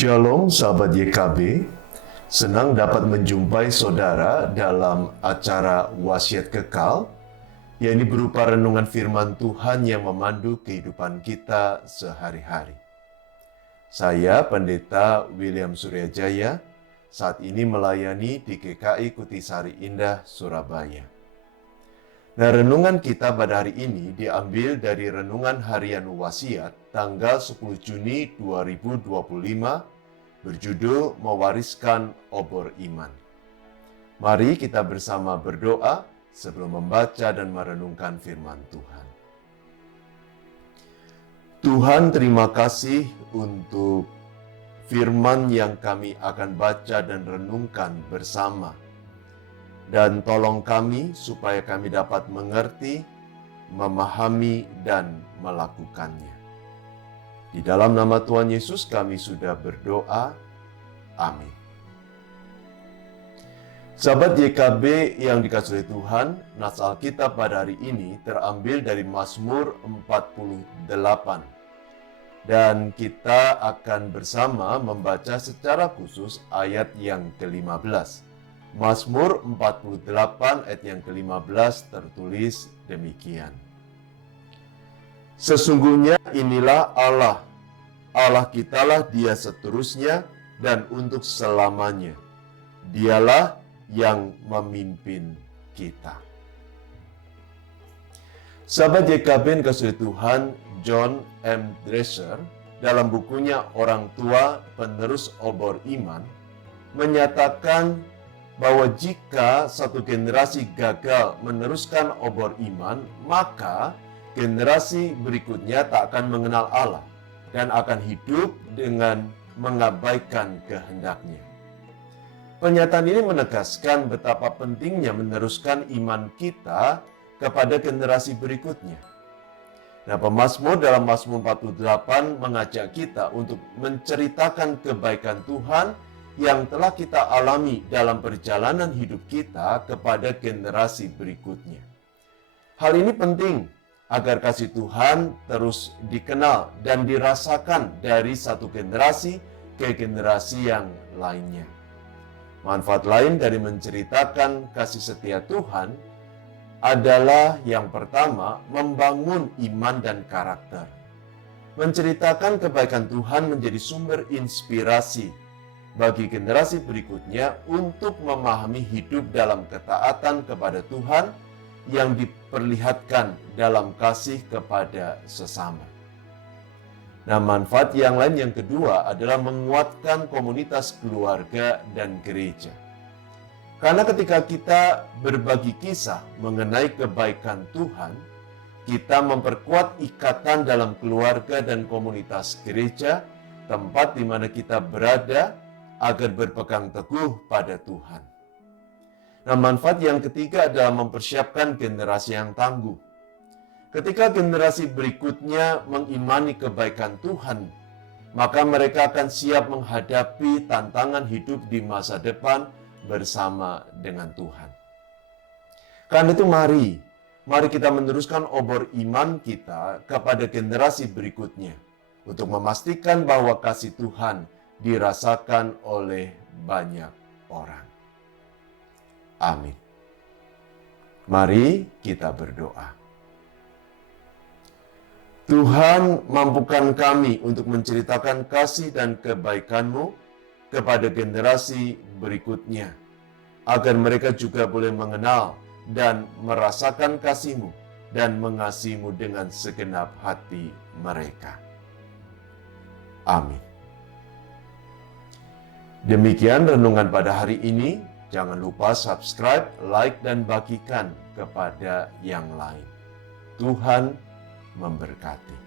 Shalom sahabat YKB, senang dapat menjumpai saudara dalam acara Wasiat Kekal, yakni berupa renungan firman Tuhan yang memandu kehidupan kita sehari-hari. Saya Pendeta William Suryajaya, saat ini melayani di GKI Kutisari Indah, Surabaya. Nah, renungan kita pada hari ini diambil dari Renungan Harian Wasiat tanggal 10 Juni 2025 berjudul Mewariskan Obor Iman. Mari kita bersama berdoa sebelum membaca dan merenungkan firman Tuhan. Tuhan, terima kasih untuk firman yang kami akan baca dan renungkan bersama. Dan tolong kami supaya kami dapat mengerti, memahami, dan melakukannya. Di dalam nama Tuhan Yesus kami sudah berdoa. Amin. Sahabat YKB yang dikasihi Tuhan, nas Alkitab pada hari ini terambil dari Mazmur 48. Dan kita akan bersama membaca secara khusus ayat yang ke-15. Mazmur 48 ayat yang ke-15 tertulis demikian. Sesungguhnya inilah Allah, Allah kitalah Dia seterusnya dan untuk selamanya. Dialah yang memimpin kita. Sahabat YKB yang dikasihi Tuhan, John M. Dresser dalam bukunya Orang Tua Penerus Obor Iman menyatakan bahwa jika satu generasi gagal meneruskan obor iman, maka generasi berikutnya tak akan mengenal Allah dan akan hidup dengan mengabaikan kehendaknya. Pernyataan ini menegaskan betapa pentingnya meneruskan iman kita kepada generasi berikutnya. Nah, pemazmur dalam Mazmur 48 mengajak kita untuk menceritakan kebaikan Tuhan yang telah kita alami dalam perjalanan hidup kita kepada generasi berikutnya. Hal ini penting agar kasih Tuhan terus dikenal dan dirasakan dari satu generasi ke generasi yang lainnya. Manfaat lain dari menceritakan kasih setia Tuhan adalah yang pertama, membangun iman dan karakter. Menceritakan kebaikan Tuhan menjadi sumber inspirasi bagi generasi berikutnya untuk memahami hidup dalam ketaatan kepada Tuhan yang diperlihatkan dalam kasih kepada sesama. Nah, manfaat yang lain yang kedua adalah menguatkan komunitas keluarga dan gereja. Karena ketika kita berbagi kisah mengenai kebaikan Tuhan, kita memperkuat ikatan dalam keluarga dan komunitas gereja, tempat di mana kita berada, agar berpegang teguh pada Tuhan. Nah, manfaat yang ketiga adalah mempersiapkan generasi yang tangguh. Ketika generasi berikutnya mengimani kebaikan Tuhan, maka mereka akan siap menghadapi tantangan hidup di masa depan bersama dengan Tuhan. Karena itu mari kita meneruskan obor iman kita kepada generasi berikutnya untuk memastikan bahwa kasih Tuhan dirasakan oleh banyak orang. Amin. Mari kita berdoa. Tuhan, mampukan kami untuk menceritakan kasih dan kebaikan-Mu kepada generasi berikutnya, agar mereka juga boleh mengenal dan merasakan kasih-Mu dan mengasihi-Mu dengan segenap hati mereka. Amin. Demikian renungan pada hari ini. Jangan lupa subscribe, like, dan bagikan kepada yang lain. Tuhan memberkati.